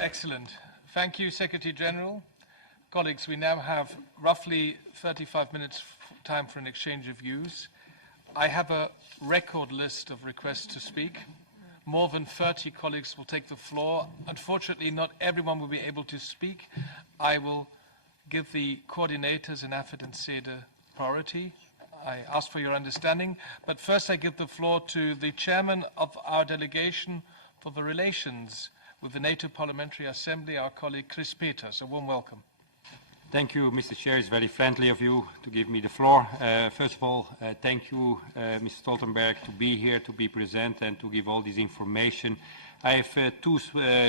Excellent. Thank you, Secretary General. Colleagues, we now have roughly 35 minutes time for an exchange of views. I have a record list of requests to speak. More than 30 colleagues will take the floor. Unfortunately, not everyone will be able to speak. I will give the coordinators in AFET and SEDE priority. I ask for your understanding. But first, I give the floor to the chairman of our delegation for the relations with the NATO Parliamentary Assembly, our colleague Chris Peters. A warm welcome. Thank you, Mr. Chair. It's very friendly of you to give me the floor. First of all, thank you, Mr. Stoltenberg, to be here, to be present, and to give all this information. I have two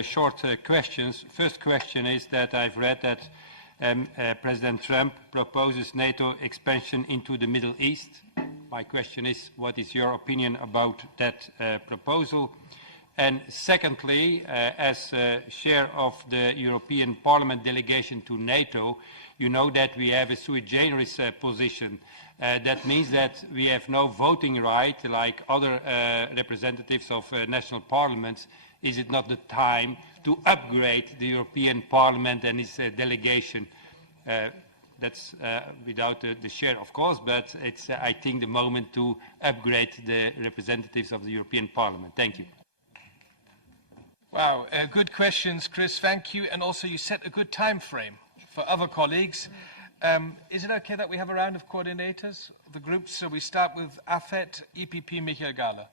short questions. First question is that I've read that President Trump proposes NATO expansion into the Middle East. My question is, what is your opinion about that proposal? And secondly, as chair of the European Parliament delegation to NATO, you know that we have a sui generis position. That means that we have no voting right like other representatives of national parliaments. Is it not the time to upgrade the European Parliament and its delegation? That's without the chair, of course, but it's, I think, the moment to upgrade the representatives of the European Parliament. Thank you. Wow, good questions, Chris. Thank you. And also, you set a good time frame for other colleagues. Is it okay that we have a round of coordinators, the groups? So we start with AFET, EPP, Michael Gahler.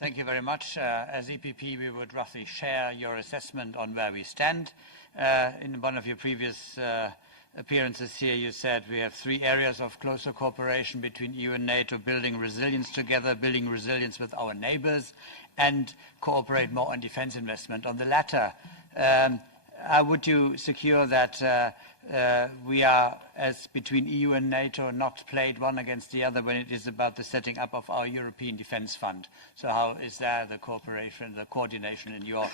Thank you very much. As EPP, we would roughly share your assessment on where we stand. In one of your previous appearances here, you said we have 3 areas of closer cooperation between EU and NATO: building resilience together, building resilience with our neighbors, and cooperate more on defense investment. On the latter, how would you secure that we are, as between EU and NATO, not played one against the other when it is about the setting up of our European Defence Fund? So how is there the cooperation, the coordination in your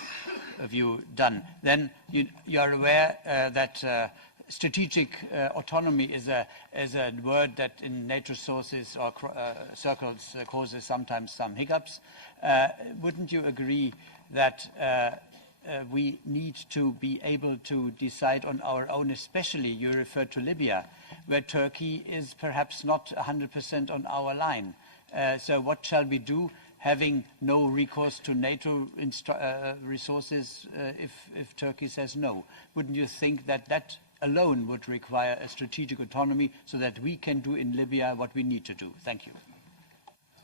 view done? Then you are aware that strategic autonomy is a word that in NATO sources or circles causes sometimes some hiccups. Wouldn't you agree that we need to be able to decide on our own, especially you referred to Libya, where Turkey is perhaps not 100% on our line? So what shall we do, having no recourse to NATO resources if Turkey says no? Wouldn't you think that that alone would require a strategic autonomy so that we can do in Libya what we need to do? Thank you.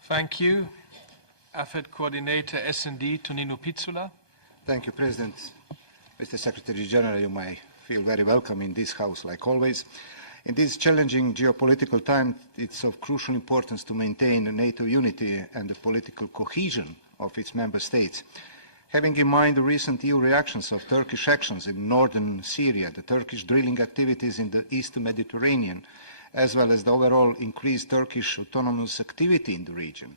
Thank you. AFET Coordinator S&D, Tonino Pizzula. Thank you, President. Mr. Secretary General, you may feel very welcome in this House, like always. In this challenging geopolitical time, it's of crucial importance to maintain NATO unity and the political cohesion of its member states. Having in mind the recent EU reactions of Turkish actions in northern Syria, the Turkish drilling activities in the Eastern Mediterranean, as well as the overall increased Turkish autonomous activity in the region,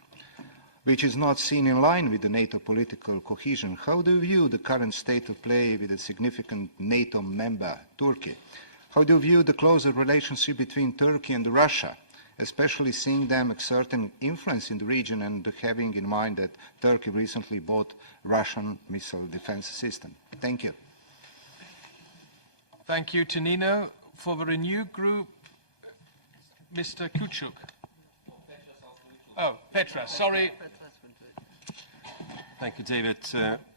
which is not seen in line with the NATO political cohesion, how do you view the current state of play with a significant NATO member, Turkey? How do you view the closer relationship between Turkey and Russia, especially seeing them exerting influence in the region and having in mind that Turkey recently bought Russian missile defense system? Thank you. Thank you, Tonino. For the Renew Group, Mr. Kuchuk. Oh, Petra, sorry. Thank you, David.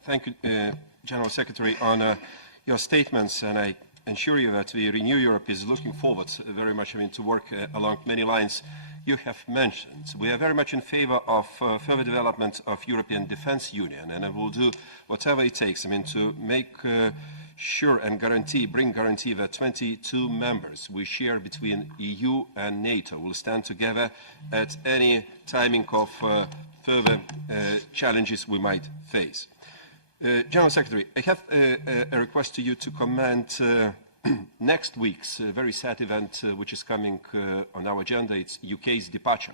Thank you, General Secretary, on your statements, and I assure you that the Renew Europe is looking forward very much to work along many lines you have mentioned. We are very much in favor of further development of European Defence Union, and I will do whatever it takes to make sure and bring guarantee that 22 members we share between EU and NATO will stand together at any timing of further challenges we might face. General Secretary, I have a request to you to comment next week's very sad event which is coming on our agenda. It's UK's departure.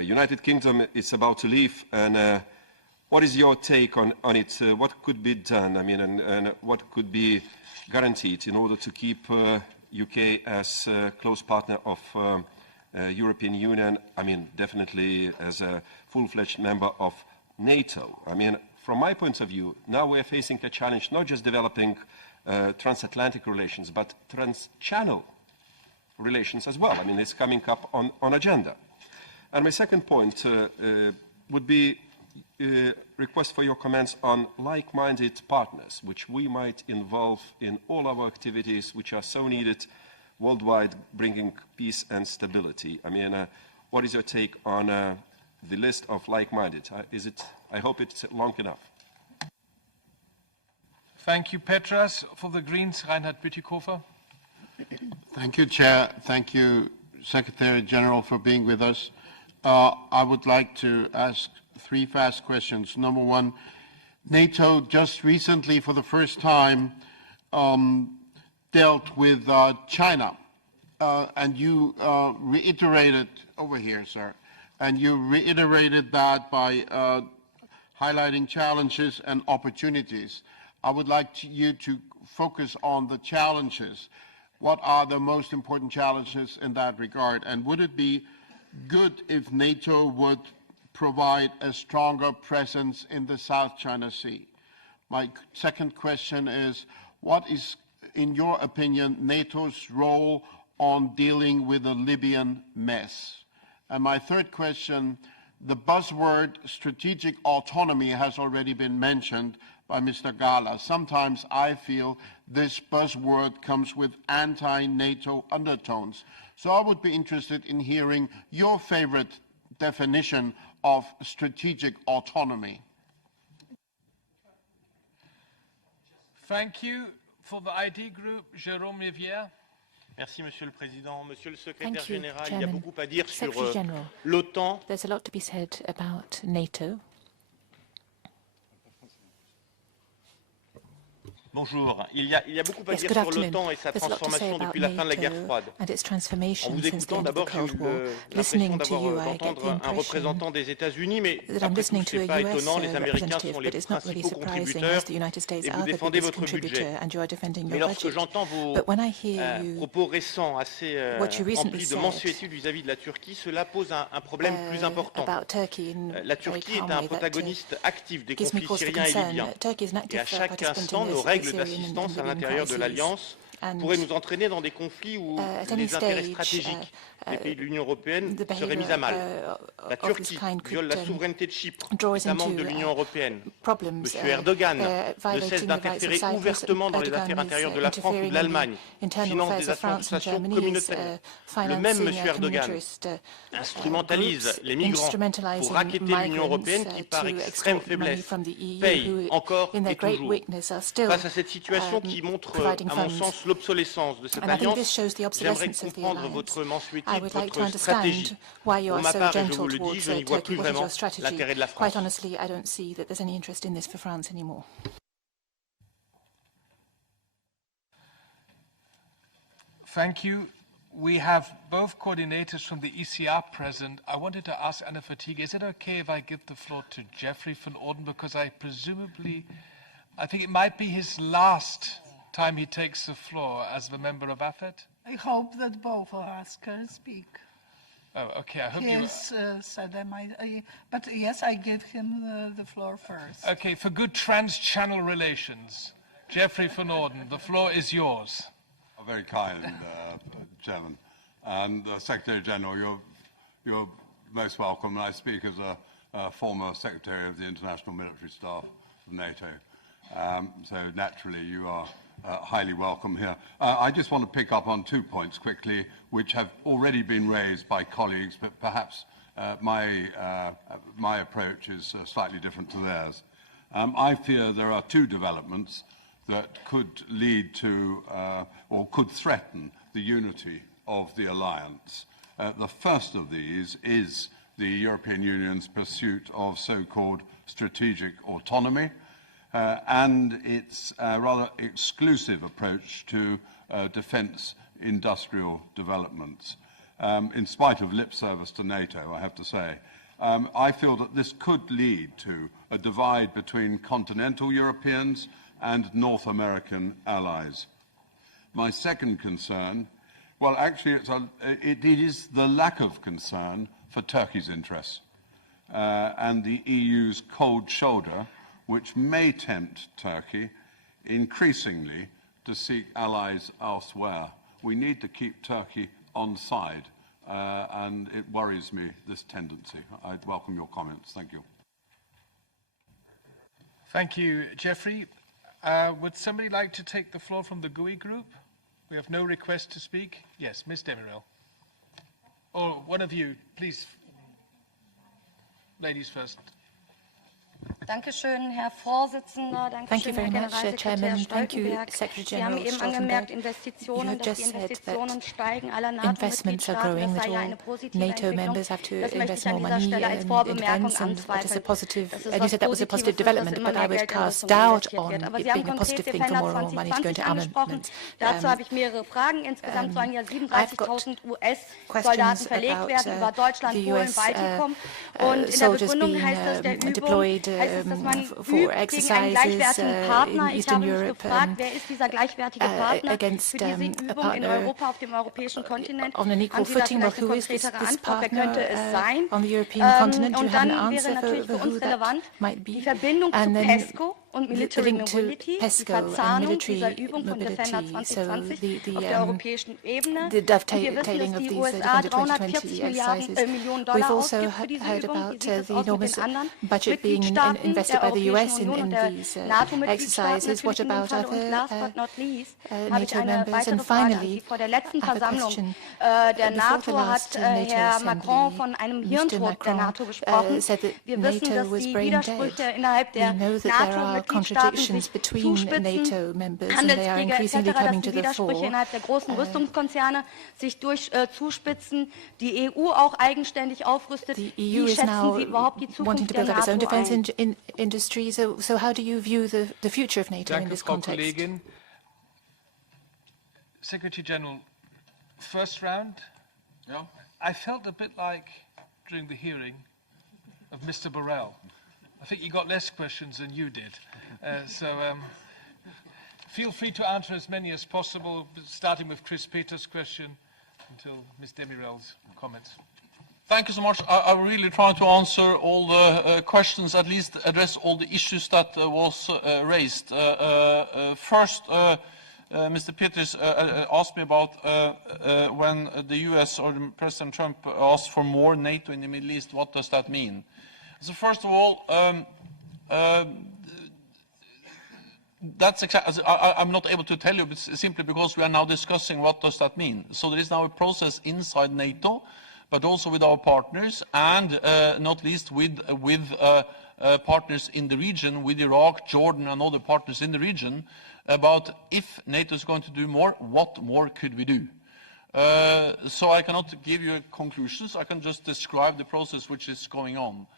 United Kingdom is about to leave, and what is your take on it? What could be done, and what could be guaranteed in order to keep UK as a close partner of European Union, definitely as a full-fledged member of NATO? from my point of view, now we're facing a challenge, not just developing transatlantic relations, but trans-channel relations as well. I mean, it's coming up on agenda. And my second point would be request for your comments on like-minded partners, which we might involve in all our activities, which are so needed worldwide, bringing peace and stability. I mean, what is your take on the list of like-minded? I hope it's long enough. Thank you, Petras. For the Greens, Reinhard Bütikofer. Thank you, Chair. Thank you, Secretary General, for being with us. I would like to ask 3 fast questions. Number one, NATO just recently, for the first time, dealt with China. And you reiterated, over here, sir, and you reiterated that by highlighting challenges and opportunities. I would like you to focus on the challenges. What are the most important challenges in that regard? And would it be good if NATO would provide a stronger presence in the South China Sea? My second question is, what is, in your opinion, NATO's role on dealing with the Libyan mess? And my third question, the buzzword strategic autonomy has already been mentioned by Mr. Gala. Sometimes I feel this buzzword comes with anti-NATO undertones. So I would be interested in hearing your favorite definition of strategic autonomy. Thank you. For the ID group, Jérôme Rivière. Merci, Monsieur le Président. Monsieur le Secrétaire Thank you, Général, il y a Chairman. beaucoup à dire sur Secretary General, l'OTAN. there's a lot to be said about NATO. Bonjour. Il y a beaucoup à Yes, dire good sur afternoon. l'OTAN et sa There's a lot to say transformation about depuis la fin de la guerre NATO froide. and its En transformation vous since the écoutant, end of the d'abord, j'ai eu Cold War. l'impression Listening to you, d'avoir I get the d'entendre un impression représentant des États-Unis, mais that I'm après tout, listening ce to n'est a pas US étonnant. Les Américains representative, sont but les it's not really principaux surprising contributeurs as the United States et vous are the défendez biggest votre budget. contributor and you are defending Mais your lorsque budget. j'entends vos But when I hear you, propos récents assez what you recently emplis de said mensuétude vis-à-vis de la Turquie, cela pose un problème plus important. about Turkey in La very Turquie est calm un way, that protagoniste actif des gives me conflits cause for syriens et concern. libyens. Turkey is an Et à active chaque participant instant, in nos the règles Syrian d'assistance à and Libyan l'intérieur de crises. l'Alliance And pourraient nous entraîner dans des conflits où at any les intérêts stage, stratégiques des pays de l'Union européenne the seraient mis à mal. La of this Turquie kind viole could la souveraineté de Chypre, draw us État membre de into l'Union européenne. problems, M. Erdogan ne violating cesse the rights of d'interférer Cyprus. ouvertement dans les Erdogan affaires is intérieures de la France ou interfering de l'Allemagne, in the internal finance affairs des of France and associations Germany, is communautaires. Le même financing M. Erdogan communist instrumentalise groups, les migrants pour racketter l'Union européenne qui, par extrême faiblesse, paye encore in their et great toujours. weakness are still Face à cette situation qui montre, providing à mon funds. sens, l'obsolescence de cette And I think alliance, this shows the j'aimerais obsolescence of the comprendre alliance. votre I mensuétude, would like to votre stratégie. understand why you Pour are ma so part, et je gentle vous le dis, towards je n'y vois Turkey. plus What is vraiment your strategy? l'intérêt de la Quite France. honestly, I don't see that there's any interest in this for France anymore. Thank you. We have both coordinators from the ECR present. I wanted to ask Anna Fatigue, is it okay if I give the floor to Jeffrey van Orden? Because I think it might be his last time he takes the floor as the member of AFET. I hope that both of us can speak. Oh, okay. I hope Yes, said but yes, I give him the floor first. Okay, for good trans-channel relations, Jeffrey van Orden, the floor is yours. Very kind, Chairman. And Secretary General, you're most welcome. I speak as a former Secretary of the International Military Staff of NATO. So naturally, you are highly welcome here. I just want to pick up on 2 points quickly, which have already been raised by colleagues, but perhaps my approach is slightly different to theirs. I fear there are 2 developments that could lead to or could threaten the unity of the alliance. The first of these is the European Union's pursuit of so-called strategic autonomy and its rather exclusive approach to defence industrial developments. In spite of lip service to NATO, I have to say, I feel that this could lead to a divide between continental Europeans and North American allies. My second concern, well, actually, it is the lack of concern for Turkey's interests and the EU's cold shoulder which may tempt Turkey increasingly to seek allies elsewhere. We need to keep Turkey on side, and it worries me, this tendency. I'd welcome your comments. Thank you. Thank you, Jeffrey. Would somebody like to take the floor from the GUI group? We have no request to speak. Yes, Ms. Demirel. Or one of you, please. Ladies first. Dankeschön, Herr Vorsitzender. Thank you Dankeschön, very Herr much, Chairman. Thank you, Stoltenberg. Secretary Sie haben General eben angemerkt, Stoltenberg. You have dass just die said Investitionen that steigen aller investments are growing, NATO-Mitgliedstaaten. Das that sei ja all eine positive NATO Entwicklung. members have to Das möchte invest ich an more dieser money Stelle als in Vorbemerkung defense, and that is a anzweifeln. positive, Das ist and you was said that was a positive Positives, dass development, immer but I mehr would Geld in cast Rüstung doubt investiert on wird. Aber it Sie haben being a positive konkret thing for Defender more money to go 2020 into angesprochen. armaments. Dazu habe ich mehrere Fragen. Insgesamt sollen ja 37.000 US-Soldaten verlegt werden über Deutschland, Polen, Baltikum. Und in der Begründung heißt es, der Übung heißt es, dass man übt gegen einen gleichwertigen Partner. Ich habe mich gefragt, wer ist dieser gleichwertige Partner für diese Übung in Europa, auf dem europäischen Kontinent? Haben Sie da vielleicht eine konkretere Antwort? Wer könnte es sein? Und dann wäre natürlich für uns relevant die Verbindung zu PESCO und Military Mobility, die Verzahnung dieser Übung von Defender 2020 auf der europäischen Ebene. Und wir wissen, dass die USA 340 Millionen Dollar ausgibt für diese Übung. Wie sieht es aus mit den anderen Mitgliedstaaten der Europäischen Union und der NATO-Mitgliedstaaten natürlich in dem Fall? Und last but not least habe ich eine weitere Frage an Sie. Vor der letzten Versammlung der NATO hat Herr Macron von einem Hirntod der NATO gesprochen. Wir wissen, dass die Widersprüche innerhalb der NATO-Mitgliedstaaten sich zuspitzen, Handelskriege etc., dass die Widersprüche innerhalb der großen Rüstungskonzerne sich zuspitzen, die EU auch eigenständig aufrüstet. Wie schätzen Sie überhaupt die Zukunft der NATO ein? Industry. So how do you view the future of NATO in this context? Kollegin. Secretary General, first round, I felt a bit like during the hearing of Mr. Borrell. I think he got less questions than you did. Feel free to answer as many as possible, starting with Chris Peters' question until Ms. Demirel's comments. Thank you so much. I really try to answer all the questions, at least address all the issues that was raised. First, Mr. Peters asked me about when the US or President Trump asked for more NATO in the Middle East, what does that mean? So first of all, that's exactly, I'm not able to tell you simply because we are now discussing what does that mean. So there is now a process inside NATO, but also with our partners and not least with partners in the region, with Iraq, Jordan and other partners in the region, about if NATO is going to do more, what more could we do? So I cannot give you conclusions, I can just describe the process which is going on.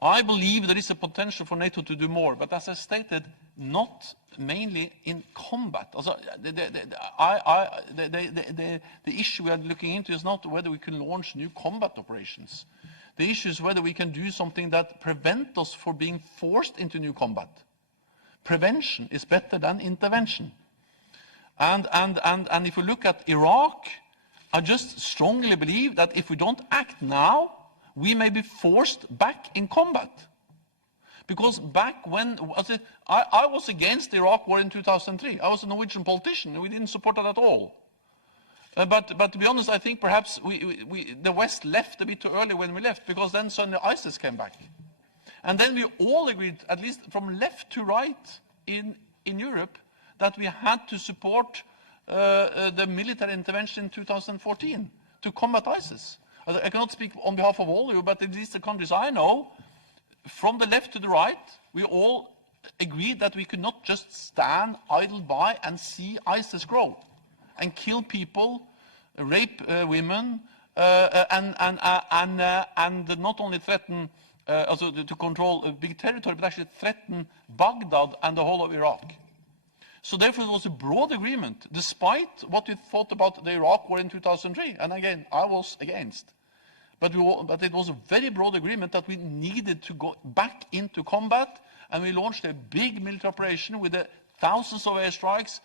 I believe there is a potential for NATO to do more, but as I stated, not mainly in combat. Also, the issue we are looking into is not whether we can launch new combat operations. The issue is whether we can do something that prevents us from being forced into new combat. Prevention is better than intervention. And if you look at Iraq, I just strongly believe that if we don't act now, we may be forced back in combat. Because back when, I was against the Iraq war in 2003. I was a Norwegian politician. We didn't support that at all. But to be honest, I think perhaps the West left a bit too early when we left, because then suddenly ISIS came back. And then we all agreed, at least from left to right in Europe, that we had to support the military intervention in 2014 to combat ISIS. I cannot speak on behalf of all of you, but at least the countries I know, from the left to the right, we all agreed that we could not just stand idle by and see ISIS grow and kill people, rape women, and not only threaten to control a big territory, but actually threaten Baghdad and the whole of Iraq. So therefore, it was a broad agreement, despite what we thought about the Iraq war in 2003. And again, I was against. But it was a very broad agreement that we needed to go back into combat, and we launched a big military operation with thousands of airstrikes,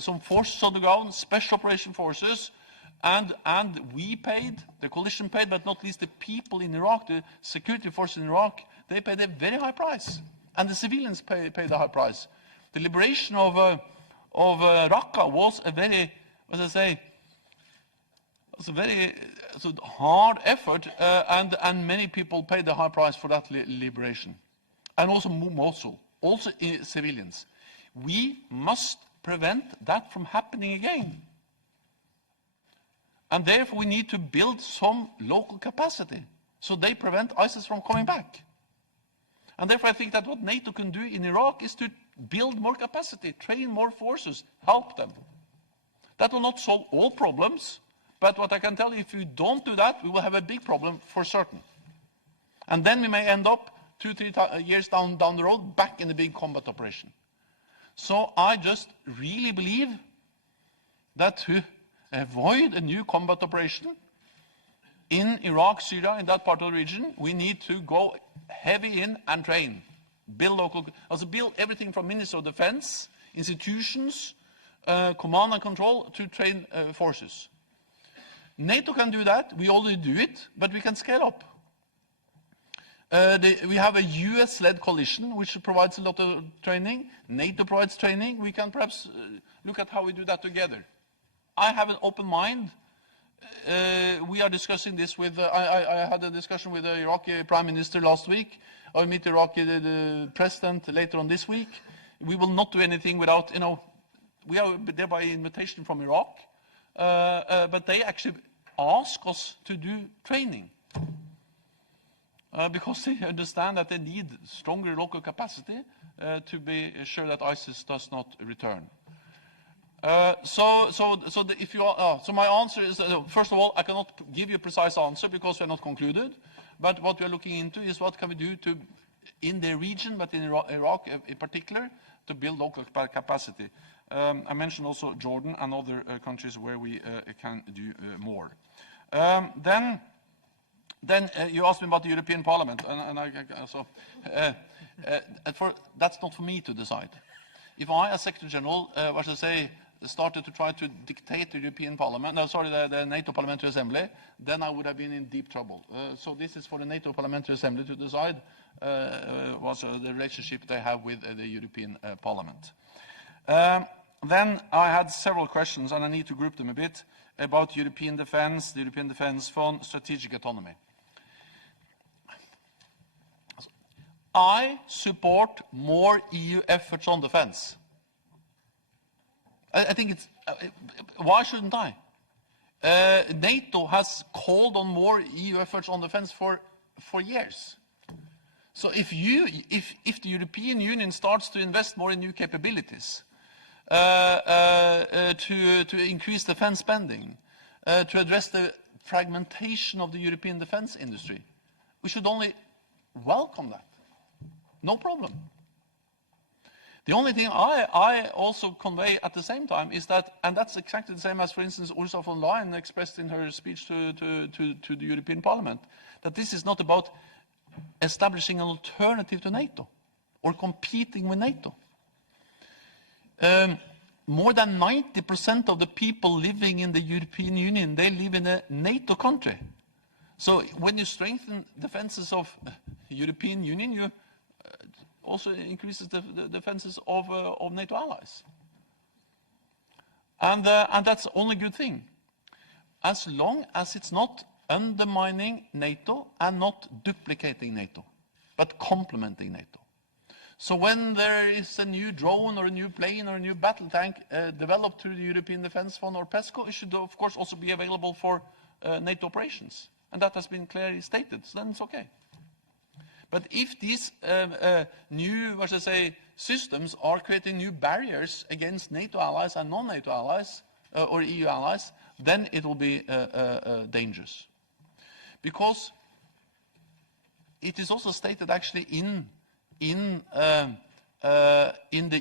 some forces on the ground, special operation forces, and we paid, the coalition paid, but not least the people in Iraq, the security forces in Iraq, they paid a very high price. And the civilians pay the high price. The liberation of Raqqa was a very, as I say, was a very hard effort, and many people paid the high price for that liberation. And also Mosul, also civilians. We must prevent that from happening again. And therefore we need to build some local capacity so they prevent ISIS from coming back. And therefore I think that what NATO can do in Iraq is to build more capacity, train more forces, help them. That will not solve all problems, but what I can tell you, if we don't do that, we will have a big problem for certain. And then we may end up 2-3 years down the road back in the big combat operation. So I just really believe that to avoid a new combat operation in Iraq, Syria, in that part of the region, we need to go heavy in and train. Build local, also build everything from Ministry of Defense, institutions, command and control to train forces. NATO can do that, we already do it, but we can scale up. We have a US-led coalition which provides a lot of training. NATO provides training. We can perhaps look at how we do that together. I have an open mind. We are discussing this with, I had a discussion with the Iraqi Prime Minister last week. I'll meet the Iraqi President later on this week. We will not do anything without, we are there by invitation from Iraq, but they actually ask us to do training. Because they understand that they need stronger local capacity to be sure that ISIS does not return. So my answer is, first of all, I cannot give you a precise answer because we are not concluded. But what we are looking into is what can we do to, in the region, but in Iraq in particular, to build local capacity. I mentioned also Jordan and other countries where we can do more. Then you asked me about the European Parliament, that's not for me to decide. If I, as Secretary General, started to try to dictate the European Parliament, the NATO Parliamentary Assembly, then I would have been in deep trouble. So this is for the NATO Parliamentary Assembly to decide the relationship they have with the European Parliament. Then I had several questions, and I need to group them a bit, about European defense, the European Defense Fund, strategic autonomy. I support more EU efforts on defense. I think it's, why shouldn't I? NATO has called on more EU efforts on defense for years. So if the European Union starts to invest more in new capabilities, to increase defense spending, to address the fragmentation of the European defense industry, we should only welcome that. No problem. The only thing I also convey at the same time is that, and that's exactly the same as, for instance, Ursula von der Leyen expressed in her speech to the European Parliament, that this is not about establishing an alternative to NATO or competing with NATO. More than 90% of the people living in the European Union, they live in a NATO country. So when you strengthen defenses of the European Union, you also increases the defenses of NATO allies. And that's the only good thing. As long as it's not undermining NATO and not duplicating NATO, but complementing NATO. So when there is a new drone or a new plane or a new battle tank developed through the European Defence Fund or PESCO, it should of course also be available for NATO operations. And that has been clearly stated, so then it's okay. But if these new, systems are creating new barriers against NATO allies and non-NATO allies or EU allies, then it will be dangerous. Because it is also stated actually in the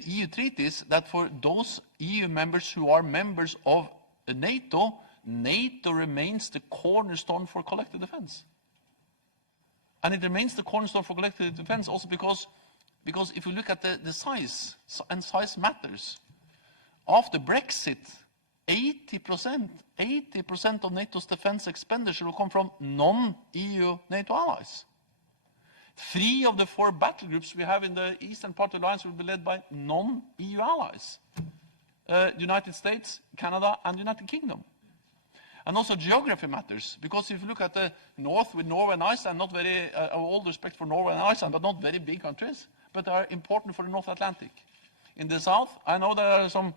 EU treaties that for those EU members who are members of NATO, NATO remains the cornerstone for collective defense. And it remains the cornerstone for collective defense also because if you look at the size, and size matters, after Brexit, 80% of NATO's defense expenditure will come from non-EU NATO allies. 3 of the 4 battle groups we have in the eastern part of the alliance will be led by non-EU allies. United States, Canada, and United Kingdom. And also geography matters, because if you look at the north with Norway and Iceland, not very, all respect for Norway and Iceland, but not very big countries, but are important for the North Atlantic. In the south, I know there are some,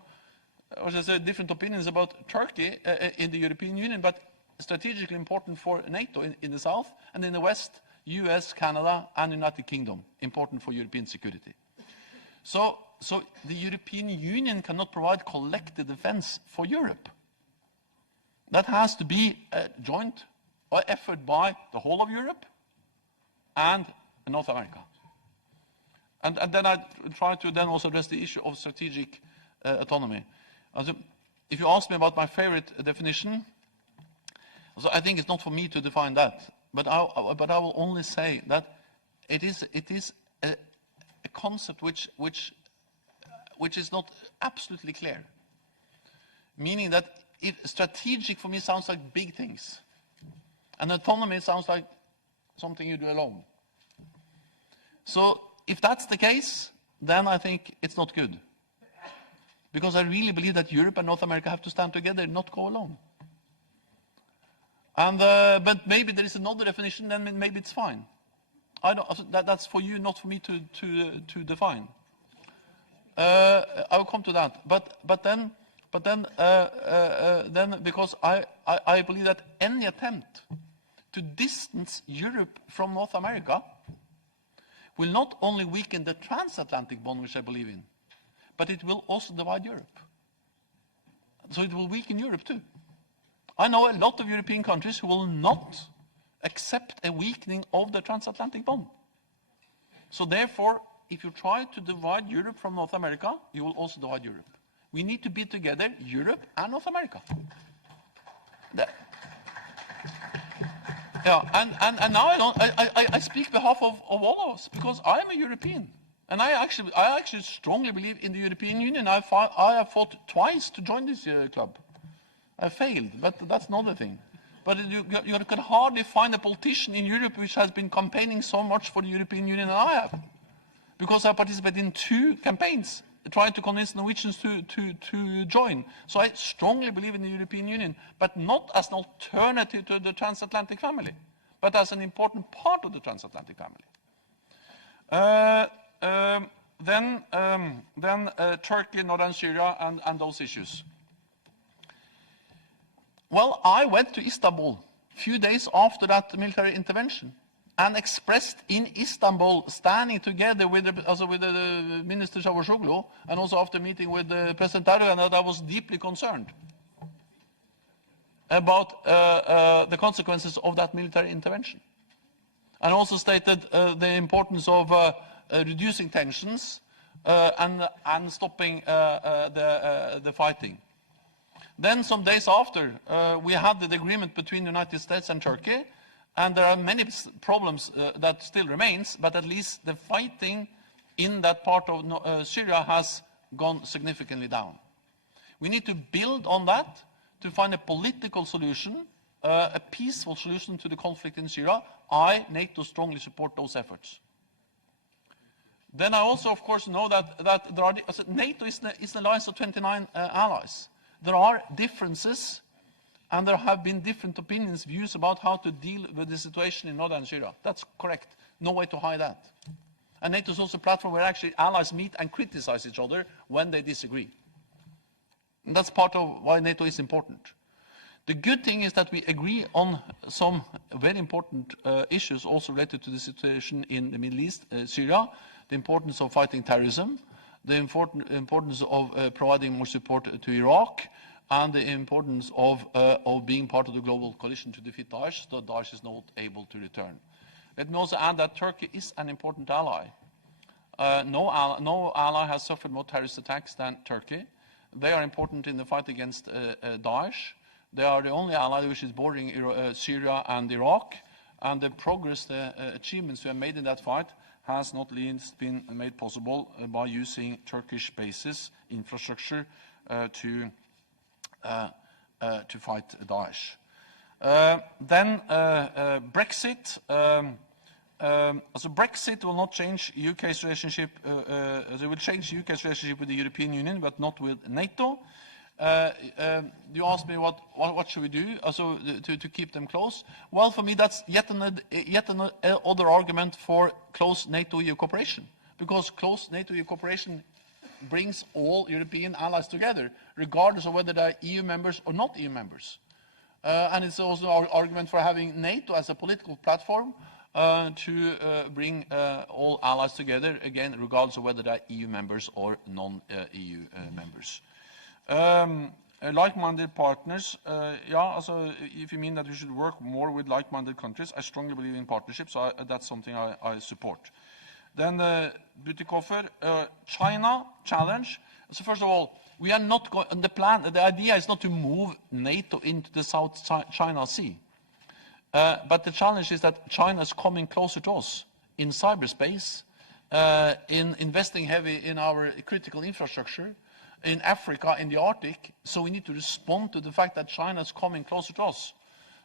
different opinions about Turkey in the European Union, but strategically important for NATO in the south, and in the west, US, Canada, and United Kingdom, important for European security. So the European Union cannot provide collective defense for Europe. That has to be a joint effort by the whole of Europe and North America. And then I try to then also address the issue of strategic autonomy. If you ask me about my favorite definition, so I think it's not for me to define that, but I will only say that it is a concept which is not absolutely clear. Meaning that strategic for me sounds like big things, and autonomy sounds like something you do alone. So if that's the case, then I think it's not good. Because I really believe that Europe and North America have to stand together and not go alone. And but maybe there is another definition, then maybe it's fine. I don't. That's for you, not for me to define. I will come to that. But then because I believe that any attempt to distance Europe from North America will not only weaken the transatlantic bond, which I believe in, but it will also divide Europe. So it will weaken Europe too. I know a lot of European countries who will not accept a weakening of the transatlantic bond. So therefore, if you try to divide Europe from North America, you will also divide Europe. We need to be together, Europe and North America. And now I speak on behalf of all of us, because I am a European. And I actually strongly believe in the European Union. I have fought twice to join this club. I failed, but that's another thing. But you can hardly find a politician in Europe which has been campaigning so much for the European Union than I have. Because I participated in 2 campaigns trying to convince Norwegians to join. So I strongly believe in the European Union, but not as an alternative to the transatlantic family, but as an important part of the transatlantic family. Then Turkey, Northern Syria, and those issues. Well, I went to Istanbul a few days after that military intervention and expressed in Istanbul, standing together with the Minister Çavuşoğlu, and also after meeting with President Erdogan, that I was deeply concerned about the consequences of that military intervention. And also stated the importance of reducing tensions and stopping the fighting. Then some days after, we had the agreement between the United States and Turkey, and there are many problems that still remains, but at least the fighting in that part of Syria has gone significantly down. We need to build on that to find a political solution, a peaceful solution to the conflict in Syria. NATO strongly support those efforts. Then I also, of course, know that there are, NATO is an alliance of 29 allies. There are differences, and there have been different opinions, views about how to deal with the situation in northern Syria. That's correct. No way to hide that. And NATO is also a platform where actually allies meet and criticize each other when they disagree. And that's part of why NATO is important. The good thing is that we agree on some very important issues also related to the situation in the Middle East, Syria, the importance of fighting terrorism, the importance of providing more support to Iraq, and the importance of being part of the global coalition to defeat Daesh, so Daesh is not able to return. Let me also add that Turkey is an important ally. No ally has suffered more terrorist attacks than Turkey. They are important in the fight against Daesh. They are the only ally which is bordering Syria and Iraq, and the progress, the achievements we have made in that fight has not least been made possible by using Turkish bases, infrastructure, to fight Daesh. Then Brexit. So Brexit will not change UK's relationship. It will change UK's relationship with the European Union, but not with NATO. You asked me what should we do also to keep them close. Well, for me, that's yet another argument for close NATO-EU cooperation, because close NATO-EU cooperation brings all European allies together, regardless of whether they're EU members or not EU members. And it's also our argument for having NATO as a political platform to bring all allies together, again, regardless of whether they're EU members or non-EU members. Like-minded partners, also if you mean that we should work more with like-minded countries, I strongly believe in partnerships, so that's something I support. Then Butikoffer, China challenge. So first of all, we are not going, the idea is not to move NATO into the South China Sea. But the challenge is that China is coming closer to us in cyberspace, in investing heavy in our critical infrastructure, in Africa, in the Arctic. So we need to respond to the fact that China is coming closer to us.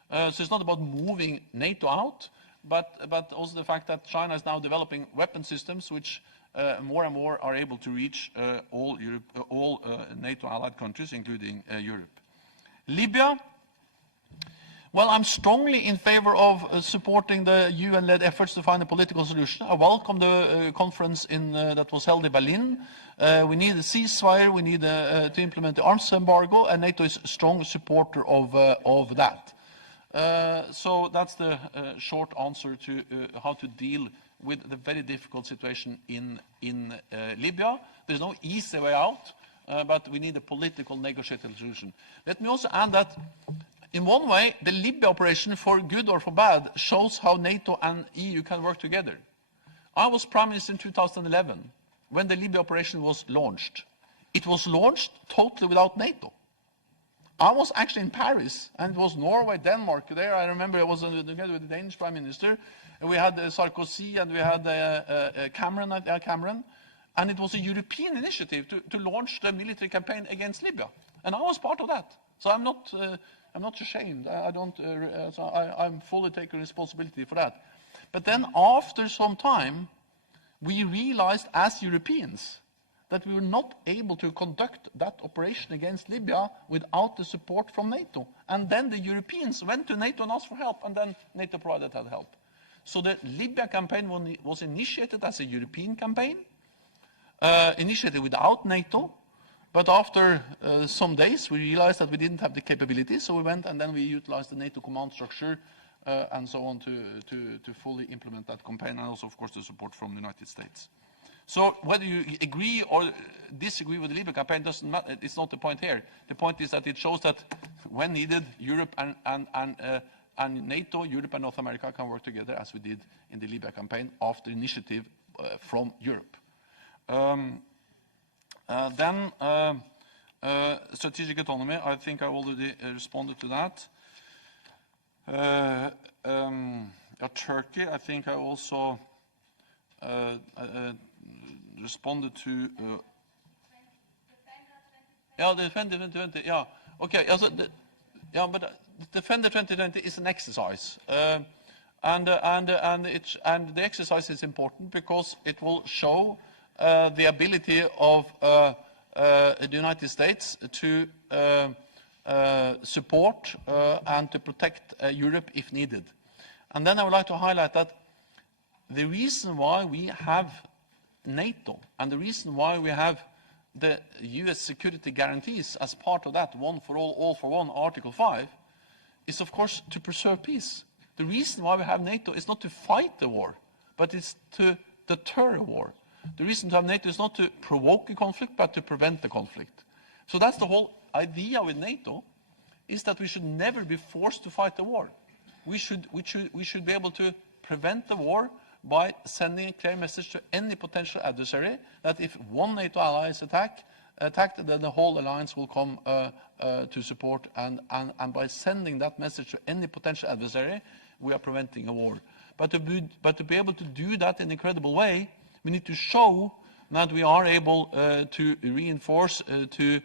So it's not about moving NATO out, but also the fact that China is now developing weapon systems which more and more are able to reach all NATO allied countries, including Europe. Libya. Well, I'm strongly in favor of supporting the UN-led efforts to find a political solution. I welcome the conference that was held in Berlin. We need a ceasefire, we need to implement the arms embargo, and NATO is a strong supporter of that. So that's the short answer to how to deal with the very difficult situation in Libya. There's no easy way out, but we need a political negotiated solution. Let me also add that in one way, the Libya operation, for good or for bad, shows how NATO and EU can work together. I was Prime Minister in 2011 when the Libya operation was launched. It was launched totally without NATO. I was actually in Paris, and it was Norway, Denmark there. I remember I was together with the Danish Prime Minister, and we had Sarkozy and we had Cameron, and it was a European initiative to launch the military campaign against Libya. And I was part of that. So I'm not ashamed. I'm fully taking responsibility for that. But then after some time, we realized as Europeans that we were not able to conduct that operation against Libya without the support from NATO. And then the Europeans went to NATO and asked for help, and then NATO provided that help. So the Libya campaign was initiated as a European campaign, initiated without NATO. But after some days, we realized that we didn't have the capabilities, so we went and then we utilized the NATO command structure and so on to fully implement that campaign, and also, of course, the support from the United States. So whether you agree or disagree with the Libya campaign doesn't matter. It's not the point here. The point is that it shows that when needed, Europe and NATO, Europe and North America can work together as we did in the Libya campaign after initiative from Europe. Then strategic autonomy, I think I already responded to that. Turkey, I think I also responded to. Yeah, the Defender 2020. Yeah, okay. But the Defender 2020 is an exercise, and the exercise is important because it will show the ability of the United States to support and to protect Europe if needed. And then I would like to highlight that the reason why we have NATO and the reason why we have the US security guarantees as part of that, one for all for one, Article 5, is of course to preserve peace. The reason why we have NATO is not to fight the war, but it's to deter a war. The reason to have NATO is not to provoke a conflict, but to prevent the conflict. So that's the whole idea with NATO, is that we should never be forced to fight the war. We should be able to prevent the war by sending a clear message to any potential adversary that if one NATO ally is attacked, then the whole alliance will come to support. And by sending that message to any potential adversary, we are preventing a war. But to be able to do that in a credible way, we need to show that we are able to reinforce, to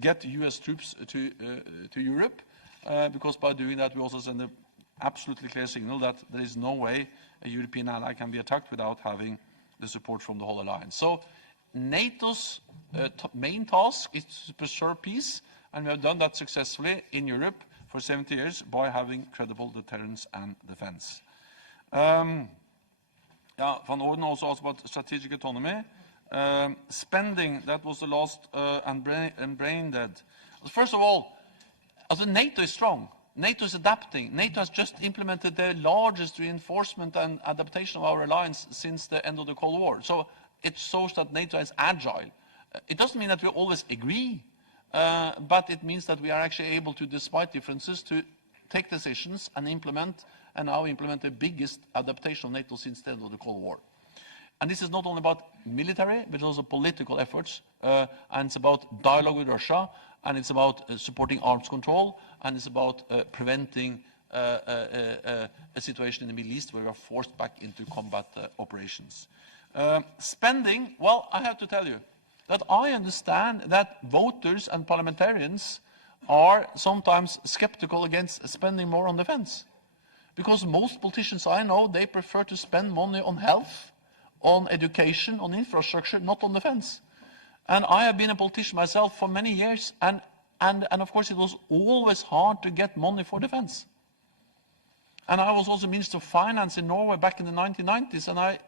get US troops to Europe, because by doing that we also send an absolutely clear signal that there is no way a European ally can be attacked without having the support from the whole alliance. So NATO's main task is to preserve peace, and we have done that successfully in Europe for 70 years by having credible deterrence and defense. Van Orden also asked about strategic autonomy. Spending, that was the last, and brain dead. First of all, NATO is strong. NATO is adapting. NATO has just implemented the largest reinforcement and adaptation of our alliance since the end of the Cold War. So it shows that NATO is agile. It doesn't mean that we always agree, but it means that we are actually able to, despite differences, to take decisions and now implement the biggest adaptation of NATO since the end of the Cold War. And this is not only about military, but also political efforts, and it's about dialogue with Russia, and it's about supporting arms control, and it's about preventing a situation in the Middle East where we are forced back into combat operations. Spending, well, I have to tell you that I understand that voters and parliamentarians are sometimes skeptical against spending more on defense. Because most politicians I know, they prefer to spend money on health, on education, on infrastructure, not on defense. And I have been a politician myself for many years, and of course it was always hard to get money for defense. And I was also Minister of Finance in Norway back in the 1990s, and I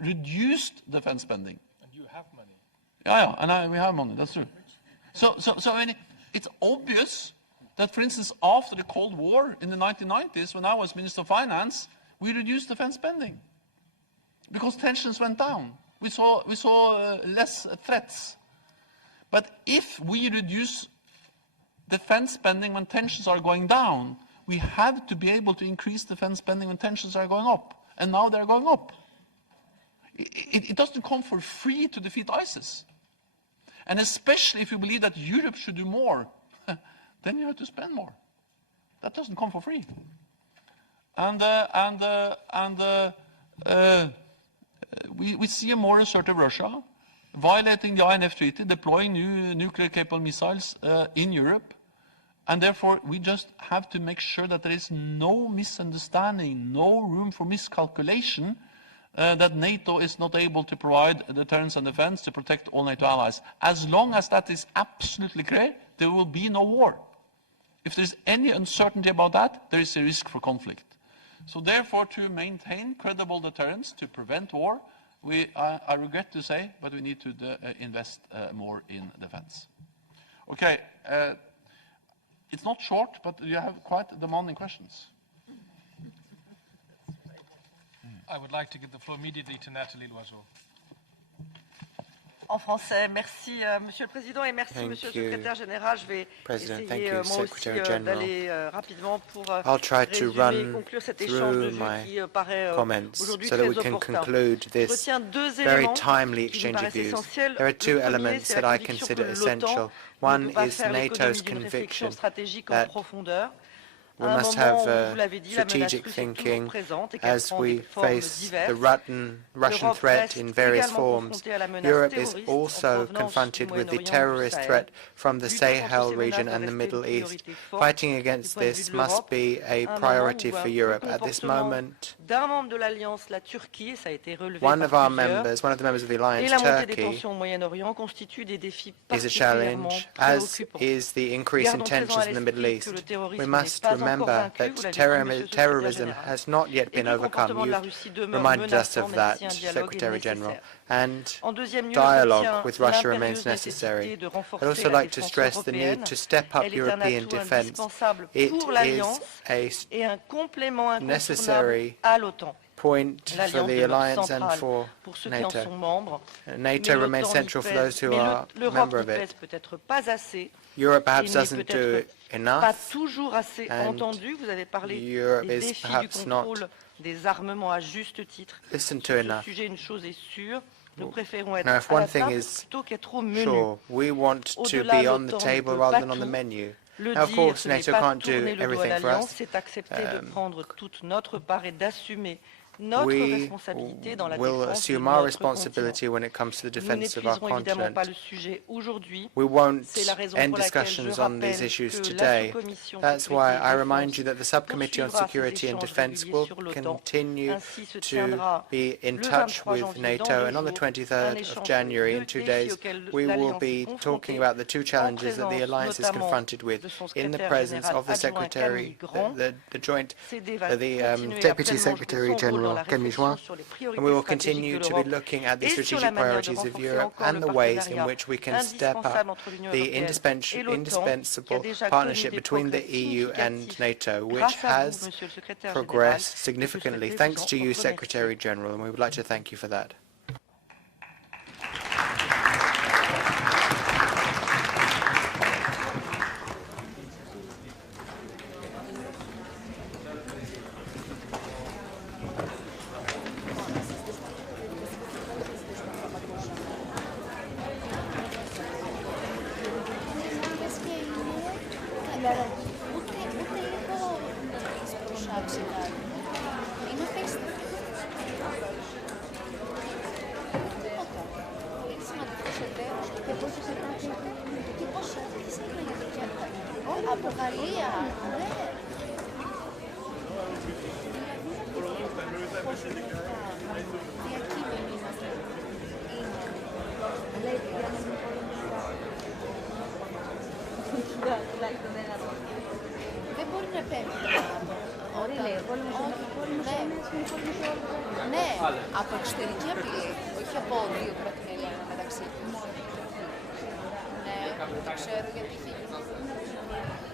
reduced defense spending. And you have money. Yeah, and we have money, that's true. So I mean, it's obvious that, for instance, after the Cold War in the 1990s, when I was Minister of Finance, we reduced defense spending because tensions went down. We saw less threats. But if we reduce defense spending when tensions are going down, we have to be able to increase defense spending when tensions are going up. And now they're going up. It doesn't come for free to defeat ISIS. And especially if you believe that Europe should do more, then you have to spend more. That doesn't come for free. We see a more assertive Russia, violating the INF Treaty, deploying new nuclear-capable missiles in Europe. And therefore, we just have to make sure that there is no misunderstanding, no room for miscalculation, that NATO is not able to provide deterrence and defense to protect all NATO allies. As long as that is absolutely clear, there will be no war. If there's any uncertainty about that, there is a risk for conflict. So therefore, to maintain credible deterrence, to prevent war, I regret to say, but we need to invest more in defense. Okay, it's not short, but you have quite demanding questions. I would like to give the floor immediately to Nathalie Loiseau. En français, merci Monsieur le Président et merci Monsieur le Secrétaire Général. Je vais essayer moi aussi d'aller rapidement pour résumer et conclure cet échange de vues qui paraît aujourd'hui très opportun. Je retiens deux éléments qui me paraissent essentiels. Le premier, c'est la conviction que l'OTAN ne peut pas faire l'économie d'une réflexion stratégique en profondeur. We must have strategic thinking as we face the Russian threat in various forms. Europe is also confronted with the terrorist threat from the Sahel region and the Middle East. Fighting against this must be a priority for Europe. At this moment, one of the members of the alliance, Turkey, is a challenge, as is the increase in tensions in the Middle East. We must remember that terrorism has not yet been overcome. You reminded us of that, Secretary General. And dialogue with Russia remains necessary. I'd also like to stress the need to step up European defense. It is a necessary point for the alliance and for NATO. NATO remains central for those who are a member of it. Europe perhaps doesn't do enough, and Europe is perhaps not listened to enough. Now, if one thing is sure, we want to be on the table rather than on the menu. Now, of course, NATO can't do everything for us. we will assume our responsibility when it comes to the defense of our continent. We won't end discussions on these issues today. That's why I remind you that the Subcommittee on Security and Defense will continue to be in touch with NATO, and on the 23rd of January, in 2 days, we will be talking about the two challenges that the alliance is confronted with in the presence of the Secretary, the Deputy Secretary General, and we will continue to be looking at the strategic priorities of Europe and the ways in which we can step up the indispensable partnership between the EU and NATO, which has progressed significantly thanks to you, Secretary General, and we would like to thank you for that. Ναι, από εξωτερική απειλή, όχι από δύο κράτη-μέλη μεταξύ τους. Ναι, το ξέρω γιατί είχε γίνει.